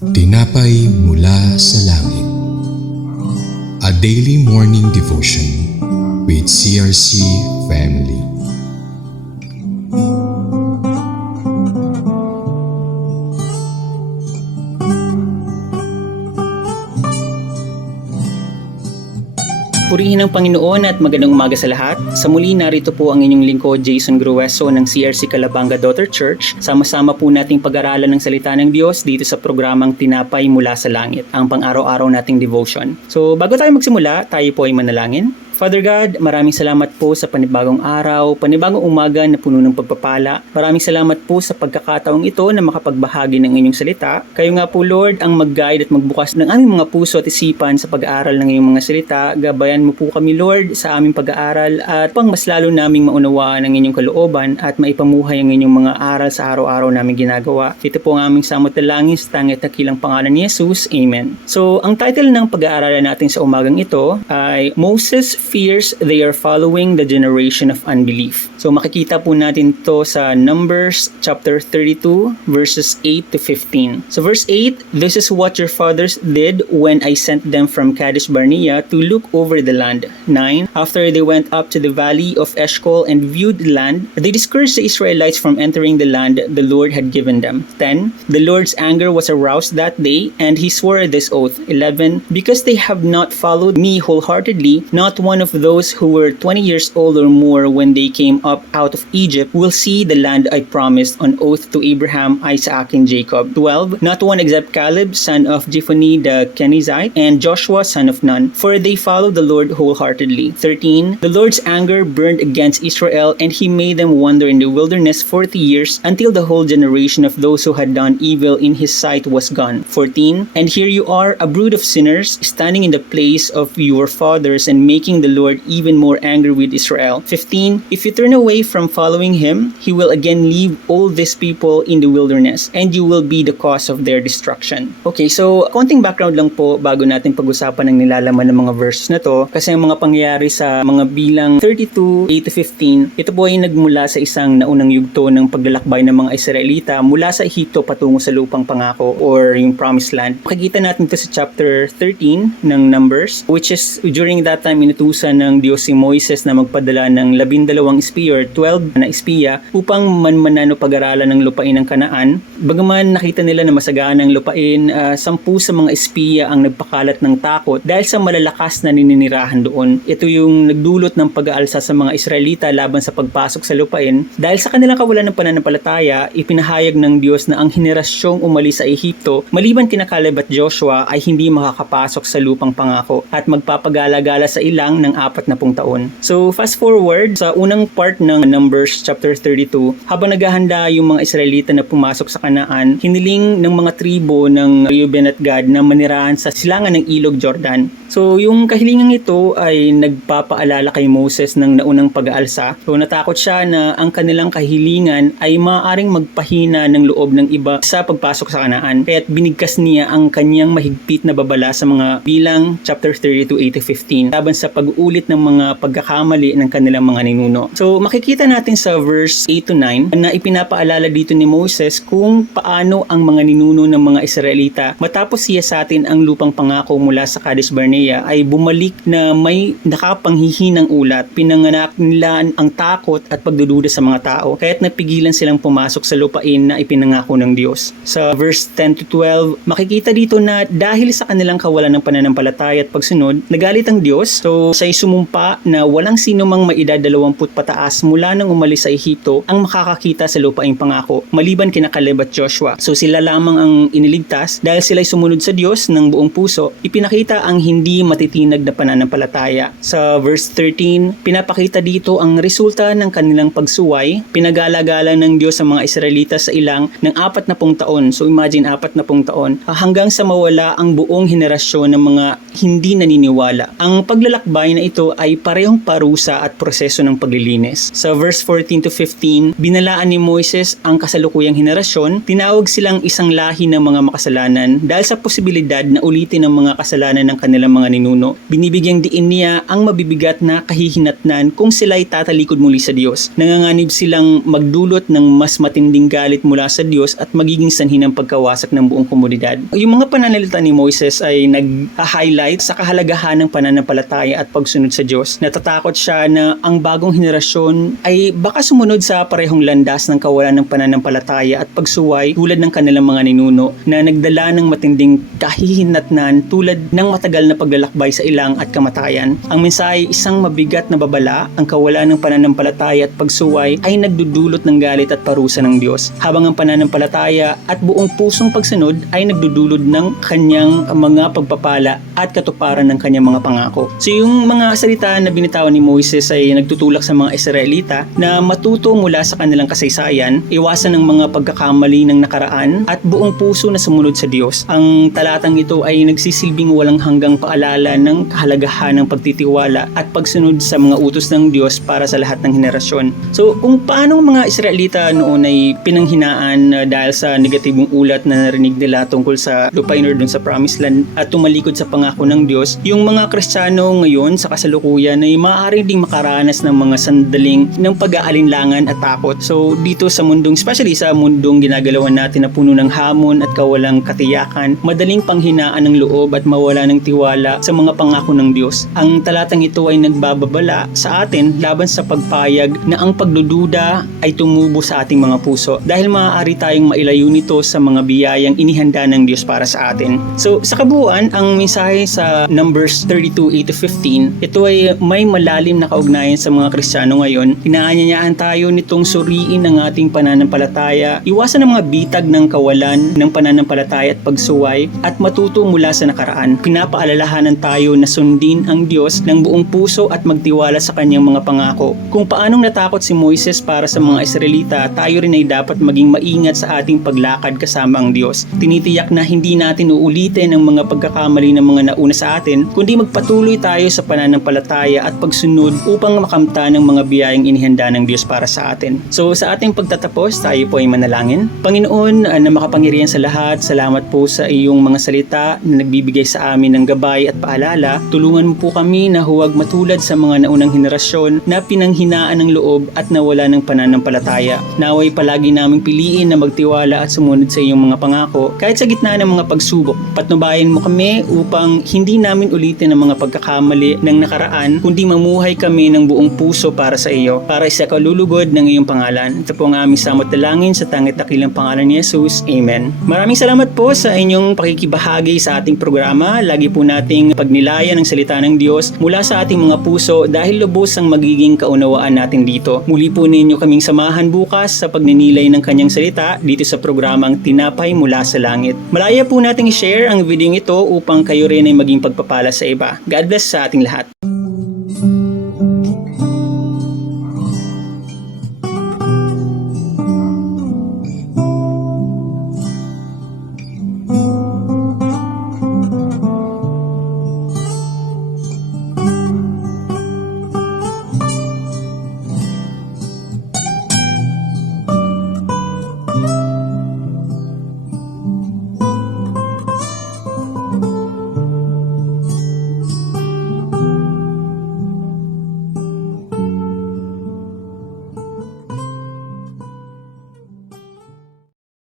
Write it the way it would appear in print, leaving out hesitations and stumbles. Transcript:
Tinapay mula sa langit. A daily morning devotion with CRC family. Purihin ang Panginoon at magandang umaga sa lahat. Sa muli, narito po ang inyong lingkod Jason Grueso ng CRC Calabanga Daughter Church. Sama-sama po nating pag-aralan ng salita ng Diyos dito sa programang Tinapay Mula sa Langit, ang pang-araw-araw nating devotion. So bago tayo magsimula, tayo po ay manalangin. Father God, maraming salamat po sa panibagong araw, panibagong umaga na puno ng pagpapala. Maraming salamat po sa pagkakataong ito na makapagbahagi ng inyong salita. Kayo nga po Lord ang mag-guide at magbukas ng aming mga puso at isipan sa pag-aaral ng inyong mga salita. Gabayan mo po kami Lord sa aming pag-aaral at pang mas lalo naming maunawaan ang inyong kalooban at maipamuhay ang inyong mga aral sa araw-araw naming ginagawa. Ito po ang aming samot na langis, tangit na kilang pangalan ni Jesus. Amen. So, ang title ng pag-aaralan natin sa umagang ito ay Moses fears they are following the generation of unbelief. So makikita po natin to sa Numbers chapter 32 verses 8 to 15. So verse 8, this is what your fathers did when I sent them from Kadesh Barnea to look over the land. 9, after they went up to the valley of Eshcol and viewed the land, they discouraged the Israelites from entering the land the Lord had given them. 10, the Lord's anger was aroused that day and he swore this oath. 11, because they have not followed me wholeheartedly, not one of those who were 20 years old or more when they came up out of Egypt will see the land I promised on oath to Abraham, Isaac, and Jacob. 12, not one except Caleb, son of Jephunneh the Kenizzite, and Joshua, son of Nun, for they followed the Lord wholeheartedly. 13, the Lord's anger burned against Israel, and he made them wander in the wilderness 40 years until the whole generation of those who had done evil in his sight was gone. 14, and here you are, a brood of sinners, standing in the place of your fathers and making the Lord even more angry with Israel. 15, if you turn away from following him, he will again leave all these people in the wilderness, and you will be the cause of their destruction. Okay, so konting background lang po bago natin pag-usapan ang nilalaman ng mga verses na to, kasi ang mga pangyayari sa mga bilang 32, 8 to 15, ito po ay nagmula sa isang naunang yugto ng paglalakbay ng mga Israelita mula sa Ehipto patungo sa lupang pangako or yung promised land. Makikita natin ito sa chapter 13 ng Numbers, which is during that time inutusan ng Diyos si Moises na magpadala ng 12 espiya or 12 na espiya upang manmanan o pag-aralan ng lupain ng Kanaan. Bagaman nakita nila na masagaan ang lupain, 10 sa mga espiya ang nagpakalat ng takot dahil sa malalakas na nininirahan doon. Ito yung nagdulot ng pag-aalsa sa mga Israelita laban sa pagpasok sa lupain. Dahil sa kanilang kawalan ng pananampalataya, ipinahayag ng Diyos na ang henerasyong umalis sa Ehipto, maliban kina Caleb at Joshua, ay hindi makakapasok sa lupang pangako at magpapagala-gala sa ilang ng 40 taon. So fast forward sa unang part ng Numbers chapter 32, habang naghahanda yung mga Israelita na pumasok sa Kanaan, hiniling ng mga tribo ng Reuben at Gad na manirahan sa silangan ng Ilog Jordan. So yung kahilingang ito ay nagpapaalala kay Moses ng naunang pag-aalsa. So natakot siya na ang kanilang kahilingan ay maaaring magpahina ng loob ng iba sa pagpasok sa Kanaan. Kaya't binigkas niya ang kanyang mahigpit na babala sa mga bilang chapter 32, 8 to 15 laban sa pag-ulit ng mga pagkakamali ng kanilang mga ninuno. So makikita natin sa verse 8 to 9 na ipinapaalala dito ni Moses kung paano ang mga ninuno ng mga Israelita matapos siyasatin ang lupang pangako mula sa Kadesh Barnea ay bumalik na may nakapanghihinang ulat. Pinanganak nila ang takot at pagdududa sa mga tao kaya't napigilan silang pumasok sa lupain na ipinangako ng Diyos. Sa verse 10 to 12, makikita dito na dahil sa kanilang kawalan ng pananampalataya at pagsunod, nagalit ang Diyos. So siya'y sumumpa na walang sino mang maedad 20 pataas mula nang umalis sa Ehipto ang makakakita sa lupaing pangako, maliban kina Caleb at Joshua. So sila lamang ang iniligtas dahil sila'y sumunod sa Diyos ng buong puso. Ipinakita ang hindi matitinag na pananampalataya. Sa verse 13, pinapakita dito ang resulta ng kanilang pagsuway. Pinagala-gala ng Diyos ang mga Israelita sa ilang ng 40 taon. So imagine 40 taon hanggang sa mawala ang buong henerasyon ng mga hindi naniniwala. Ang paglalakbay gawain na ito ay parehong parusa at proseso ng paglilinis. Sa verse 14 to 15, binalaan ni Moises ang kasalukuyang henerasyon, tinawag silang isang lahi ng mga makasalanan dahil sa posibilidad na ulitin ang mga kasalanan ng kanilang mga ninuno. Binibigyang diin niya ang mabibigat na kahihinatnan kung sila'y tatalikod muli sa Diyos. Nanganganib silang magdulot ng mas matinding galit mula sa Diyos at magiging sanhi ng pagkawasak ng buong komunidad. Yung mga pananalita ni Moises ay nag-highlight sa kahalagahan ng pananampalataya at pagsunod sa Diyos. Natatakot siya na ang bagong henerasyon ay baka sumunod sa parehong landas ng kawalan ng pananampalataya at pagsuway tulad ng kanilang mga ninuno na nagdala ng matinding kahihinatnan tulad ng matagal na paglalakbay sa ilang at kamatayan. Ang mensahe ay isang mabigat na babala, ang kawalan ng pananampalataya at pagsuway ay nagdudulot ng galit at parusa ng Diyos, habang ang pananampalataya at buong pusong pagsunod ay nagdudulot ng kanyang mga pagpapala at katuparan ng kanyang mga pangako. So yung mga salita na binitawan ni Moises ay nagtutulak sa mga Israelita na matuto mula sa kanilang kasaysayan, iwasan ng mga pagkakamali ng nakaraan at buong puso na sumunod sa Diyos. Ang talatang ito ay nagsisilbing walang hanggang paalala ng kahalagahan ng pagtitiwala at pagsunod sa mga utos ng Diyos para sa lahat ng henerasyon. So kung paano mga Israelita noon ay pinanghinaan dahil sa negatibong ulat na narinig nila tungkol sa lupain or dun sa promised land at tumalikod sa pangako ng Diyos, yung mga Kristiyano ngayon sa kasalukuyan ay maaari ding makaranas ng mga sandaling ng pag-aalinlangan at takot. So dito sa mundong, especially sa mundong ginagalawan natin na puno ng hamon at kawalang katiyakan, madaling panghinaan ng loob at mawala ng tiwala sa mga pangako ng Diyos. Ang talatang ito ay nagbababala sa atin laban sa pagpayag na ang pagdududa ay tumubo sa ating mga puso dahil maaari tayong mailayo nito sa mga biyayang inihanda ng Diyos para sa atin. So sa kabuuan, ang mensahe sa Numbers 32:8-15, ito ay may malalim na kaugnayan sa mga Kristiyano ngayon. Inaanyayahan tayo nitong suriin ang ating pananampalataya, iwasan ang mga bitag ng kawalan ng pananampalataya at pagsuway at matuto mula sa nakaraan. Pinapaalalahanan tayo na sundin ang Diyos ng buong puso at magtiwala sa kanyang mga pangako. Kung paanong natakot si Moises para sa mga Israelita, tayo rin ay dapat maging maingat sa ating paglakad kasama ang Diyos. Tinitiyak na hindi natin uulitin ang mga pagkakamali ng mga nauna sa atin, kundi magpatuloy tayo sa pananampalataya at pagsunod upang makamta ng mga biyayang inihanda ng Diyos para sa atin. So sa ating pagtatapos, tayo po ay manalangin. Panginoon na makapangyarihan sa lahat, salamat po sa iyong mga salita na nagbibigay sa amin ng gabay at paalala. Tulungan mo po kami na huwag matulad sa mga naunang henerasyon na pinanghinaan ng loob at nawala ng pananampalataya. Naway palagi naming piliin na magtiwala at sumunod sa iyong mga pangako kahit sa gitna ng mga pagsubok. Patnubayan mo kami upang hindi namin ulitin ang mga pagkakamali ng nakaraan, kundi mamuhay kami ng buong puso para sa iyo, para sa kalulugod ng iyong pangalan. Ito po ang aming samot dalangin sa tangit dakilang pangalan ni Jesus. Amen. Maraming salamat po sa inyong pakikibahagi sa ating programa. Lagi po nating pagnilayan ang salita ng Diyos mula sa ating mga puso dahil lubos ang magiging kaunawaan natin dito. Muli po ninyo kaming samahan bukas sa pagninilay ng kanyang salita dito sa programang Tinapay Mula sa Langit. Malaya po nating i-share ang video ito upang kayo rin ay maging pagpapala sa iba. God bless sa ating lahat.